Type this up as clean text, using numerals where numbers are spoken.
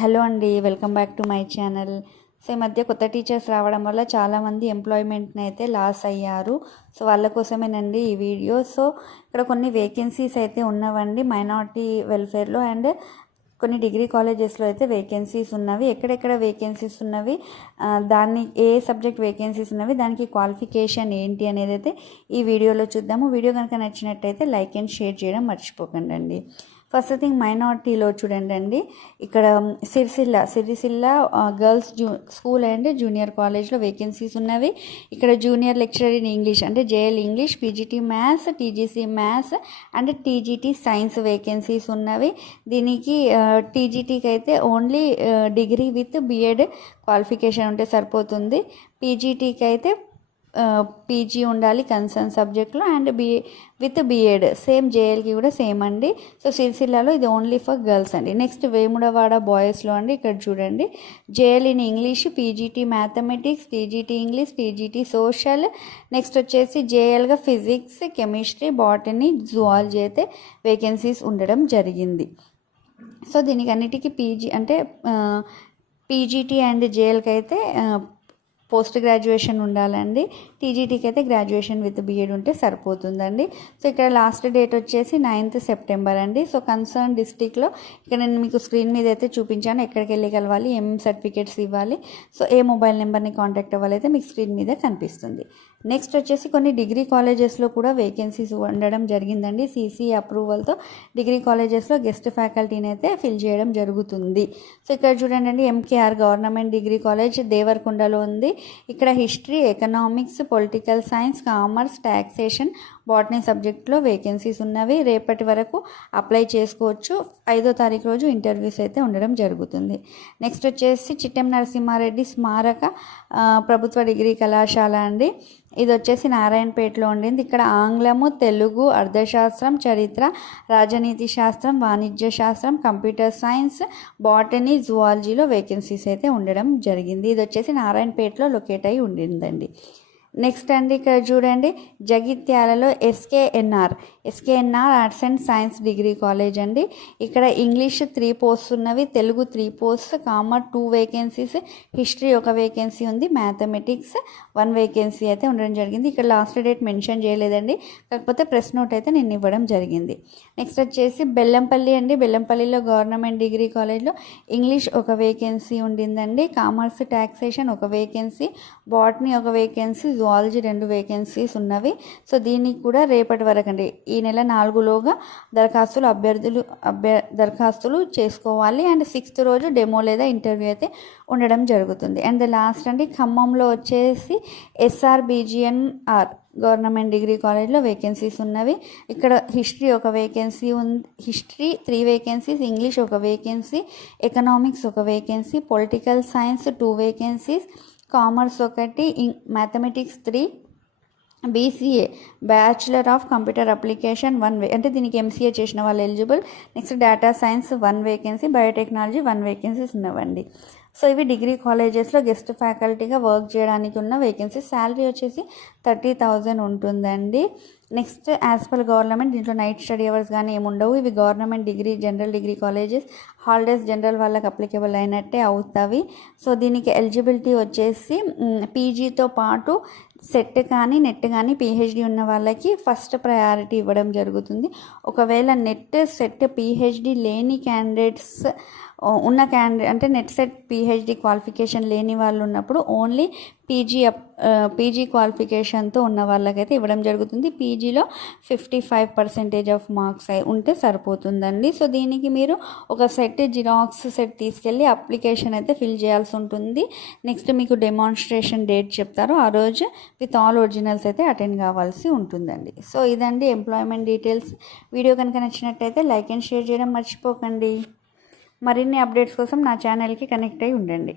Hello అండి, welcome back to my channel. So ఈ మధ్య కొత్త టీచర్స్ రావడం వల్ల చాలామంది ఎంప్లాయ్మెంట్ని అయితే లాస్ అయ్యారు. సో వాళ్ళ కోసమేనండి ఈ వీడియో. సో ఇక్కడ కొన్ని వేకెన్సీస్ అయితే ఉన్నవండి మైనారిటీ వెల్ఫేర్లో అండ్ కొన్ని డిగ్రీ కాలేజెస్లో అయితే వేకెన్సీస్ ఉన్నవి. ఎక్కడెక్కడ వేకెన్సీస్ ఉన్నవి, దాన్ని ఏ సబ్జెక్ట్ వేకెన్సీస్ ఉన్నవి, దానికి క్వాలిఫికేషన్ ఏంటి అనేది అయితే ఈ వీడియోలో చూద్దాము. వీడియో కనుక నచ్చినట్టయితే లైక్ అండ్ షేర్ చేయడం మర్చిపోకండి. ఫస్ట్ థింగ్ మైనారిటీలో చూడండి, ఇక్కడ Sircilla girls school and junior కాలేజ్లో వేకెన్సీస్ ఉన్నవి. ఇక్కడ జూనియర్ లెక్చరర్ ఇన్ ఇంగ్లీష్ అంటే JL English, PGT maths, TGC maths and TGT science vacancies ఉన్నవి. దీనికి టీజీటీకి అయితే only degree with BEd qualification ఉంటే సరిపోతుంది. పీజీటీకి అయితే పీజీ ఉండాలి కన్సర్న్ సబ్జెక్ట్లో అండ్ విత్ బిఎడ్. సేమ్ జేఎల్కి కూడా సేమ్ అండి. సో సిరిసిల్లాలో ఇది ఓన్లీ ఫర్ గర్ల్స్ అండి. నెక్స్ట్ వేముడవాడ బాయ్స్లో అండి, ఇక్కడ చూడండి JL in English, PGT mathematics, TGT English, TGT social, next వచ్చేసి జేఎల్గా ఫిజిక్స్, కెమిస్ట్రీ, బాటనీ, జువాలజీ అయితే వేకెన్సీస్ ఉండడం జరిగింది. సో దీనికి అన్నిటికీ పీజీ అంటే పీజీటీ అండ్ జేఎల్కి అయితే పోస్ట్ గ్రాడ్యుయేషన్ ఉండాలండి. టీజీటీకి అయితే గ్రాడ్యుయేషన్ విత్ బిఎడ్ ఉంటే సరిపోతుందండి. సో ఇక్కడ లాస్ట్ డేట్ వచ్చేసి 9th September అండి. సో కన్సర్న్ డిస్టిక్లో ఇక్కడ నేను మీకు స్క్రీన్ మీద అయితే చూపించాను ఎక్కడికి వెళ్ళి కలవాలి, ఏం సర్టిఫికేట్స్ ఇవ్వాలి, సో ఏ మొబైల్ నెంబర్ని కాంటాక్ట్ అవ్వాలి అయితే మీకు స్క్రీన్ మీద కనిపిస్తుంది. నెక్స్ట్ వచ్చేసి కొన్ని డిగ్రీ కాలేజెస్లో కూడా వేకెన్సీస్ ఉండడం జరిగిందండి. సీసీ అప్రూవల్తో డిగ్రీ కాలేజెస్లో గెస్ట్ ఫ్యాకల్టీని అయితే ఫిల్ చేయడం జరుగుతుంది. సో ఇక్కడ చూడండి ఎంకేఆర్ గవర్నమెంట్ డిగ్రీ కాలేజ్ దేవరకొండలో ఉంది. ఇక్కడ history, economics, political science, commerce, taxation, botany సబ్జెక్ట్లో వేకెన్సీస్ ఉన్నవి. రేపటి వరకు అప్లై చేసుకోవచ్చు. 5వ తారీఖు రోజు ఇంటర్వ్యూస్ అయితే ఉండడం జరుగుతుంది. నెక్స్ట్ వచ్చేసి చిట్టెం నరసింహారెడ్డి స్మారక ప్రభుత్వ డిగ్రీ కళాశాల అండి. ఇది వచ్చేసి నారాయణపేటలో ఉండింది. ఇక్కడ ఆంగ్లము, తెలుగు, అర్థశాస్త్రం, చరిత్ర, రాజనీతి శాస్త్రం, వాణిజ్య శాస్త్రం, కంప్యూటర్ సైన్స్, బాటనీ, జువాలజీలో వేకెన్సీస్ అయితే ఉండడం జరిగింది. ఇది వచ్చేసి నారాయణపేటలో లొకేట్ అయి ఉండిందండి. నెక్స్ట్ అండి ఇక్కడ చూడండి జగిత్యాలలో SKNR arts and science degree college అండి. ఇక్కడ ఇంగ్లీష్ 3 పోస్ట్స్ ఉన్నవి, Telugu 3 posts, commerce 2 vacancies, history 1 vacancy ఉంది, మ్యాథమెటిక్స్ 1 వేకెన్సీ అయితే ఉండడం జరిగింది. ఇక్కడ లాస్ట్ డేట్ మెన్షన్ చేయలేదండి, కాకపోతే ప్రెస్ నోట్ అయితే నేను ఇవ్వడం జరిగింది. నెక్స్ట్ వచ్చేసి బెల్లంపల్లి అండి. బెల్లంపల్లిలో గవర్నమెంట్ డిగ్రీ కాలేజ్లో ఇంగ్లీష్ 1 వేకెన్సీ ఉండిందండి, commerce taxation 1 vacancy, botany 1 vacancy, zoology 2 vacancies ఉన్నవి. సో దీనికి కూడా రేపటి వరకు అండి, ఈ నెల 4లోగా దరఖాస్తులు చేసుకోవాలి. అండ్ 6th రోజు డెమో లేదా ఇంటర్వ్యూ అయితే ఉండడం జరుగుతుంది. అండ్ లాస్ట్ అండి ఖమ్మంలో వచ్చేసి SRBGNR గవర్నమెంట్ డిగ్రీ కాలేజ్లో వేకెన్సీస్ ఉన్నవి. ఇక్కడ హిస్టరీ 1 వేకెన్సీ ఉంది, history 3 vacancies, English 1 vacancy, economics 1 vacancy, political science 2 vacancies, commerce 1, mathematics 3, BCA bachelor of computer application 1 అంటే దీనికి MCA చేసిన వాళ్ళు eligible. Next data science 1 vacancy, biotechnology 1 vacancies ఉన్నవండి. సో ఇవి డిగ్రీ కాలేజెస్లో గెస్ట్ ఫ్యాకల్టీగా వర్క్ చేయడానికి ఉన్న వేకెన్సీ. శాలరీ వచ్చేసి 30,000 ఉంటుందండి. నెక్స్ట్ యాజ్ పర్ గవర్నమెంట్ దీంట్లో నైట్ స్టడీ అవర్స్ కానీ ఏముండవు. ఇవి government degree general degree colleges, holidays general వాళ్ళకి అప్లికేబుల్ అయినట్టే అవుతాయి. సో దీనికి ఎలిజిబిలిటీ వచ్చేసి పీజీతో పాటు సెట్ కానీ నెట్ కానీ PhD ఉన్న వాళ్ళకి ఫస్ట్ ప్రయారిటీ ఇవ్వడం జరుగుతుంది. ఒకవేళ నెట్ సెట్ PhD లేని క్యాండిడేట్స్ ఉన్న అంటే నెట్ సెట్ PhD క్వాలిఫికేషన్ లేని వాళ్ళు ఉన్నప్పుడు ఓన్లీ పీజీ క్వాలిఫికేషన్తో ఉన్న వాళ్ళకైతే ఇవ్వడం జరుగుతుంది. పీజీలో 55% ఆఫ్ మార్క్స్ ఉంటే సరిపోతుందండి. సో దీనికి మీరు ఒక జిరాక్స్ సెట్ తీసుకెళ్ళి అప్లికేషన్ అయితే ఫిల్ చేయాల్సి ఉంటుంది. నెక్స్ట్ మీకు డెమాన్స్ట్రేషన్ డేట్ చెప్తారు, ఆ రోజు విత్ ఆల్ ఒరిజినల్స్ అయితే అటెండ్ కావాల్సి ఉంటుందండి. సో ఇదండి ఎంప్లాయ్మెంట్ డీటెయిల్స్. వీడియో కనుక నచ్చినట్టయితే లైక్ అండ్ షేర్ చేయడం మర్చిపోకండి. మరిన్ని అప్డేట్స్ కోసం నా ఛానల్కి కనెక్ట్ అయి ఉండండి.